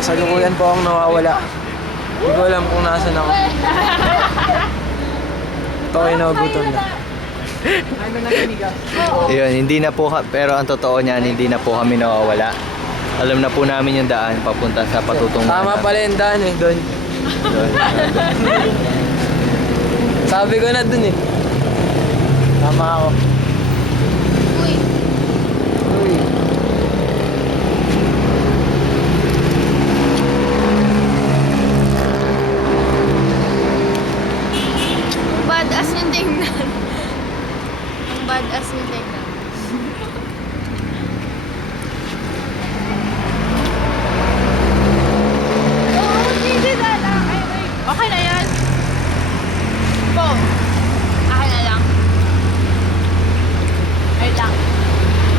Kasalukuyan po akong nawawala. Hindi ko alam kung nasan ako. Ito ay nagutom na. Yun, hindi na po, pero ang totoo niyan, hindi na po kami nawawala. Alam na po namin yung daan papunta sa patutunguhan. Tama pala yung daan eh, doon. Doon. Sabi ko na doon eh. Tama ako.